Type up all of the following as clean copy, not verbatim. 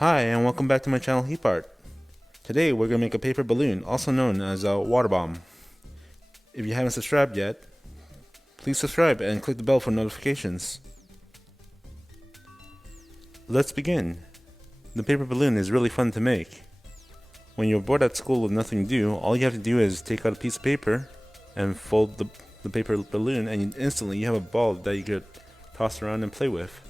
Hi, and welcome back to my channel, Heap Art. Today we're going to make a paper balloon, also known as a water bomb. If you haven't subscribed yet, please subscribe and click the bell for notifications. Let's begin. The paper balloon is really fun to make. When you're bored at school with nothing to do, all you have to do is take out a piece of paper and fold the paper balloon, and instantly you have a ball that you could toss around and play with.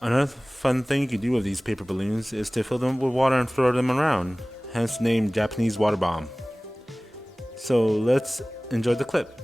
Another fun thing you can do with these paper balloons is to fill them with water and throw them around, hence the name Japanese water bomb. So let's enjoy the clip.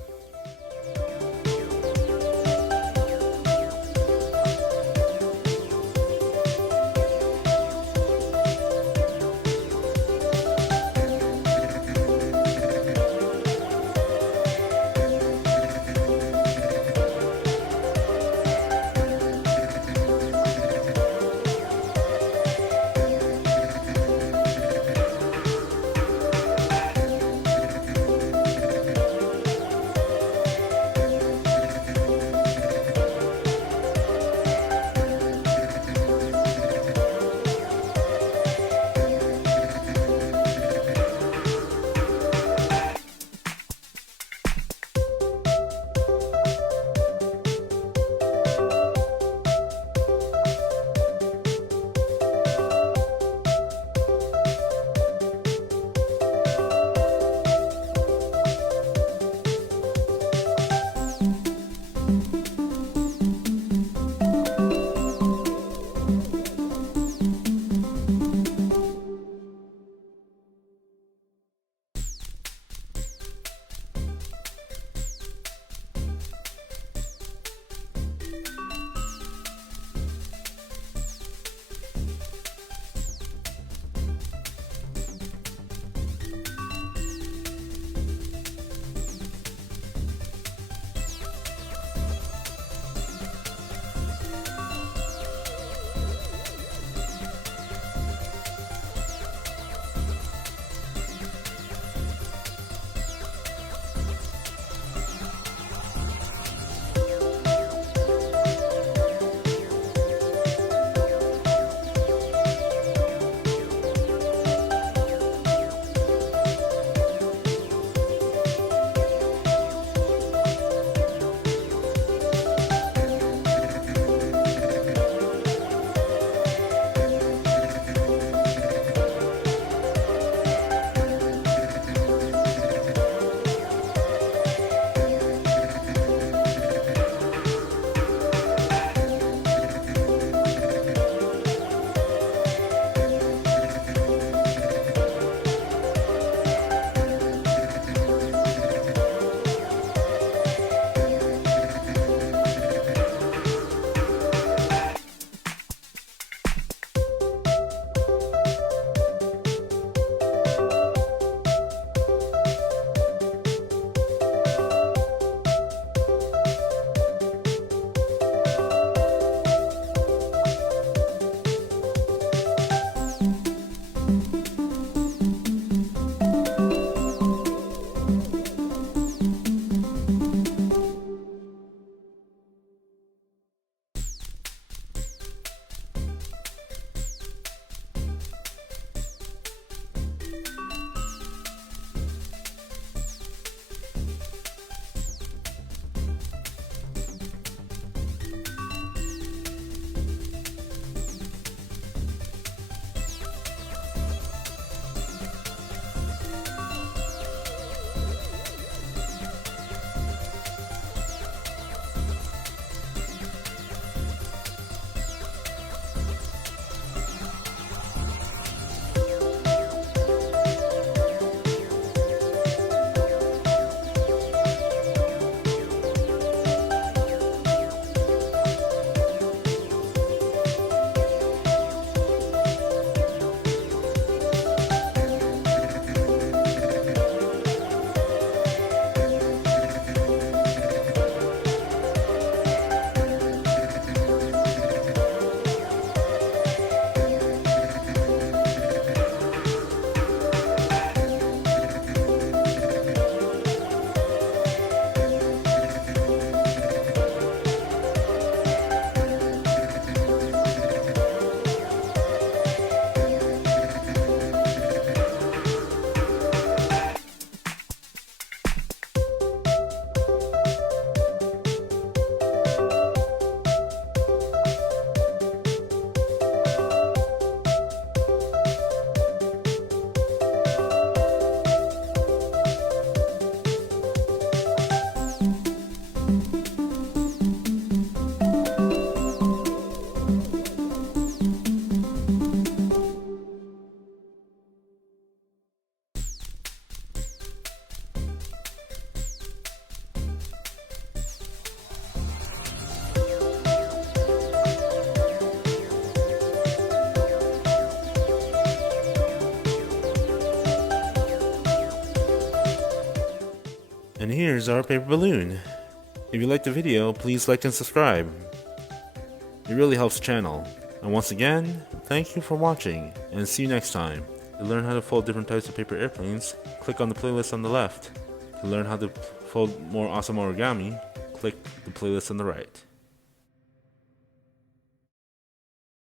here's our paper balloon. If you liked the video, please like and subscribe. It really helps the channel. And once again, thank you for watching, and see you next time. To learn how to fold different types of paper airplanes, click on the playlist on the left. To learn how to fold more awesome origami, click the playlist on the right.